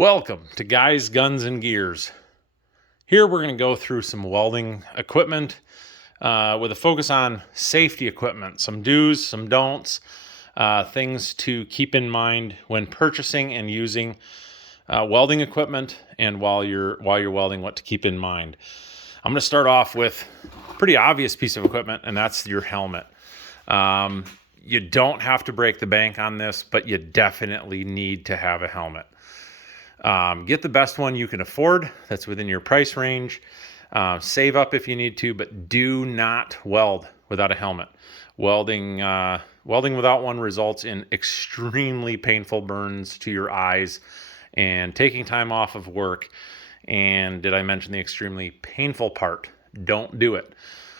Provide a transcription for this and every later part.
Welcome to Guys, Guns, and Gears. Here we're going to go through some welding equipment with a focus on safety equipment, some do's, some don'ts, things to keep in mind when purchasing and using welding equipment, and while you're welding, what to keep in mind. I'm going to start off with a pretty obvious piece of equipment, and that's your helmet. You don't have to break the bank on this, but you definitely need to have a helmet. Get the best one you can afford that's within your price range. Save up if you need to, but do not weld without a helmet. Welding without one results in extremely painful burns to your eyes and taking time off of work. And did I mention the extremely painful part? Don't do it.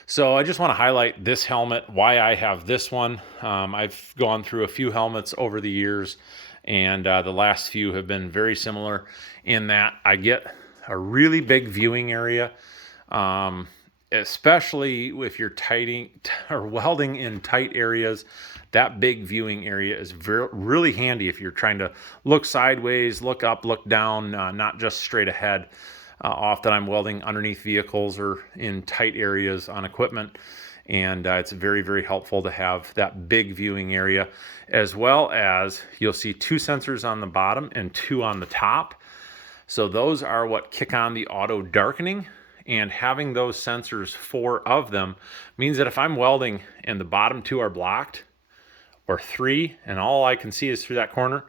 So I just want to highlight this helmet, why I have this one. I've gone through a few helmets over the years, and the last few have been very similar in that I get a really big viewing area, especially if you're welding in tight areas. That big viewing area is really handy if you're trying to look sideways, look up, look down, not just straight ahead. Often I'm welding underneath vehicles or in tight areas on equipment, and it's very, very helpful to have that big viewing area, as well as you'll see two sensors on the bottom and two on the top. So those are what kick on the auto darkening, and having those sensors, 4 of them, means that if I'm welding and the bottom 2 are blocked, or 3, and all I can see is through that corner,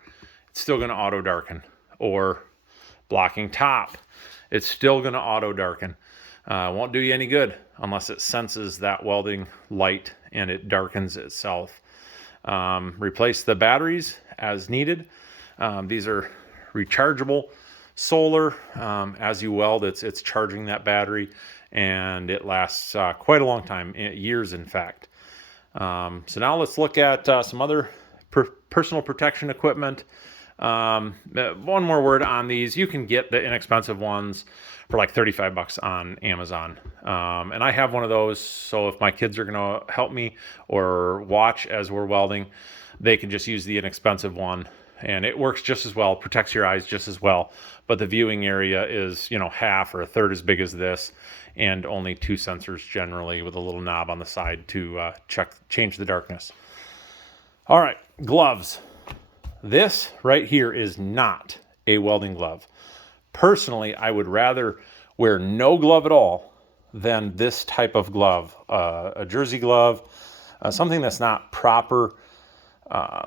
it's still going to auto darken. Or blocking top, it's still going to auto darken. Won't do you any good unless it senses that welding light and it darkens itself. Replace the batteries as needed. These are rechargeable solar. As you weld, it's charging that battery, and it lasts quite a long time, years in fact. So now let's look at some other personal protection equipment. One more word on these. You can get the inexpensive ones for like $35 on Amazon. And I have one of those, so if my kids are going to help me or watch as we're welding, they can just use the inexpensive one, and it works just as well, protects your eyes just as well. But the viewing area is, half or a third as big as this, and only 2 sensors generally with a little knob on the side to change the darkness. All right, gloves. This right here is not a welding glove. Personally, I would rather wear no glove at all than this type of glove, a jersey glove, something that's not proper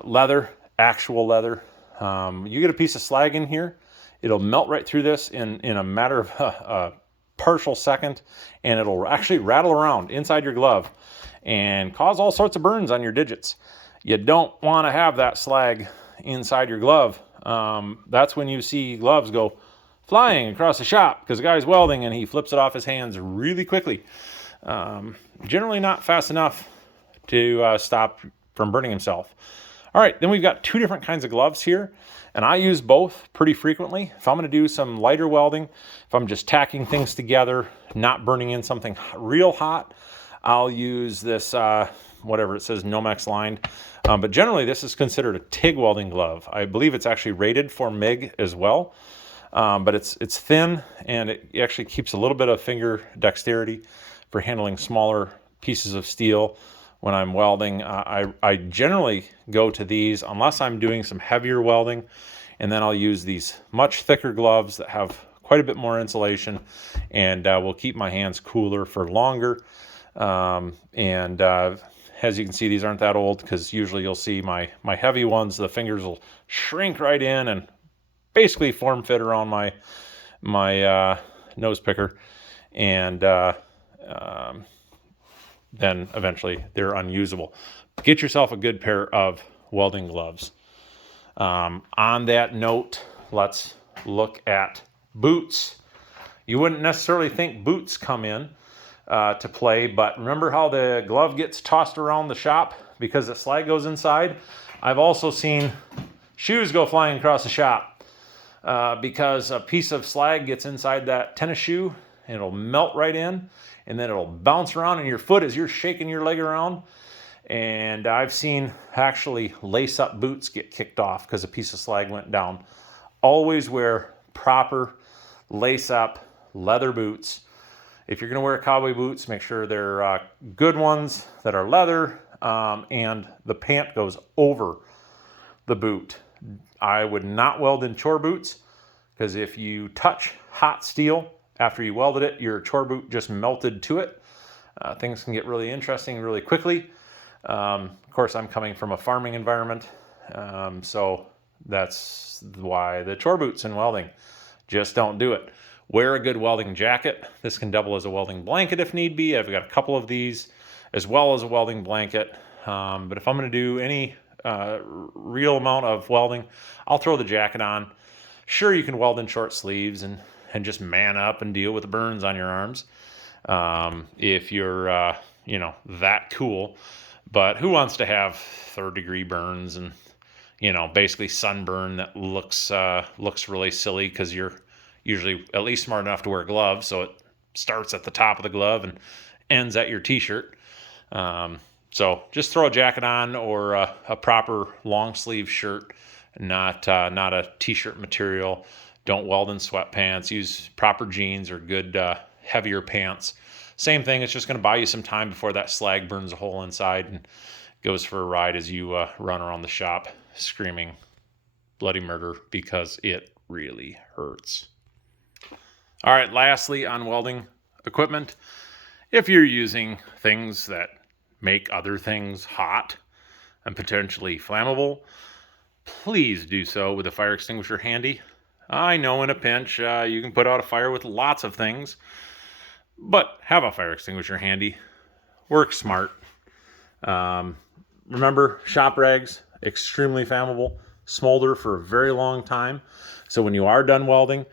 leather, actual leather. You get a piece of slag in here, it'll melt right through this in a matter of a partial second, and it'll actually rattle around inside your glove and cause all sorts of burns on your digits. You don't want to have that slag inside your glove. That's when you see gloves go flying across the shop because the guy's welding and he flips it off his hands really quickly. Generally not fast enough to stop from burning himself. All right, then we've got 2 different kinds of gloves here, and I use both pretty frequently. If I'm going to do some lighter welding, if I'm just tacking things together, not burning in something real hot, I'll use this, whatever it says, Nomex lined. But generally, this is considered a TIG welding glove. I believe it's actually rated for MIG as well. But it's thin, and it actually keeps a little bit of finger dexterity for handling smaller pieces of steel when I'm welding. I generally go to these unless I'm doing some heavier welding, and then I'll use these much thicker gloves that have quite a bit more insulation and will keep my hands cooler for longer. As you can see, these aren't that old, because usually you'll see my heavy ones, the fingers will shrink right in and basically form fit around my nose picker, and then eventually they're unusable. Get yourself a good pair of welding gloves. On that note, let's look at boots. You wouldn't necessarily think boots come in to play, but remember how the glove gets tossed around the shop because the slag goes inside? I've also seen shoes go flying across the shop because a piece of slag gets inside that tennis shoe, and it'll melt right in, and then it'll bounce around in your foot as you're shaking your leg around. And I've seen actually lace-up boots get kicked off because a piece of slag went down. Always wear proper lace-up leather boots. If you're going to wear cowboy boots, make sure they're good ones that are leather, and the pant goes over the boot. I would not weld in chore boots, because if you touch hot steel after you welded it, your chore boot just melted to it. Things can get really interesting really quickly. Of course, I'm coming from a farming environment, so that's why the chore boots in welding. Just don't do it. Wear a good welding jacket. This can double as a welding blanket if need be. I've got a couple of these as well as a welding blanket. But if I'm going to do any real amount of welding, I'll throw the jacket on. Sure, you can weld in short sleeves and just man up and deal with the burns on your arms if you're, you know, that cool. But who wants to have third-degree burns and, you know, basically sunburn that looks really silly because you're usually at least smart enough to wear gloves, so it starts at the top of the glove and ends at your t-shirt. So just throw a jacket on or a proper long sleeve shirt, not a t-shirt material. Don't weld in sweatpants. Use proper jeans or good heavier pants. Same thing, it's just going to buy you some time before that slag burns a hole inside and goes for a ride as you run around the shop screaming bloody murder because it really hurts. All right, lastly on welding equipment, if you're using things that make other things hot and potentially flammable, please do so with a fire extinguisher handy. I know in a pinch you can put out a fire with lots of things, but have a fire extinguisher handy. Work smart. Remember, shop rags, extremely flammable, smolder for a very long time. So when you are done welding,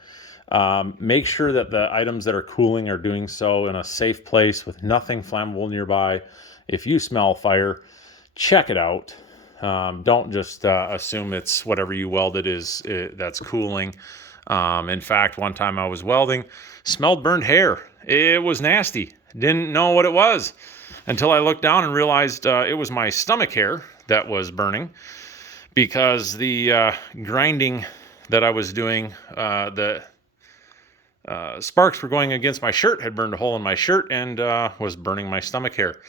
make sure that the items that are cooling are doing so in a safe place with nothing flammable nearby. If you smell fire, check it out. Don't just assume it's whatever you welded that's cooling. In fact, one time I was welding, smelled burnt hair. It was nasty. Didn't know what it was until I looked down and realized it was my stomach hair that was burning, because the grinding that I was doing, the sparks were going against my shirt, had burned a hole in my shirt, and was burning my stomach hair.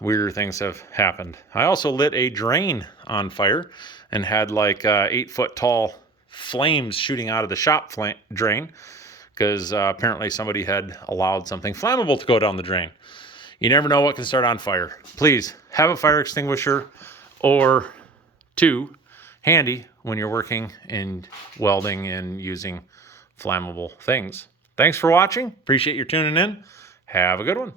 Weirder things have happened. I also lit a drain on fire and had like 8-foot tall flames shooting out of the shop drain, because apparently somebody had allowed something flammable to go down the drain. You never know what can start on fire. Please have a fire extinguisher or two handy when you're working in welding and using flammable things. Thanks for watching. Appreciate you tuning in. Have a good one.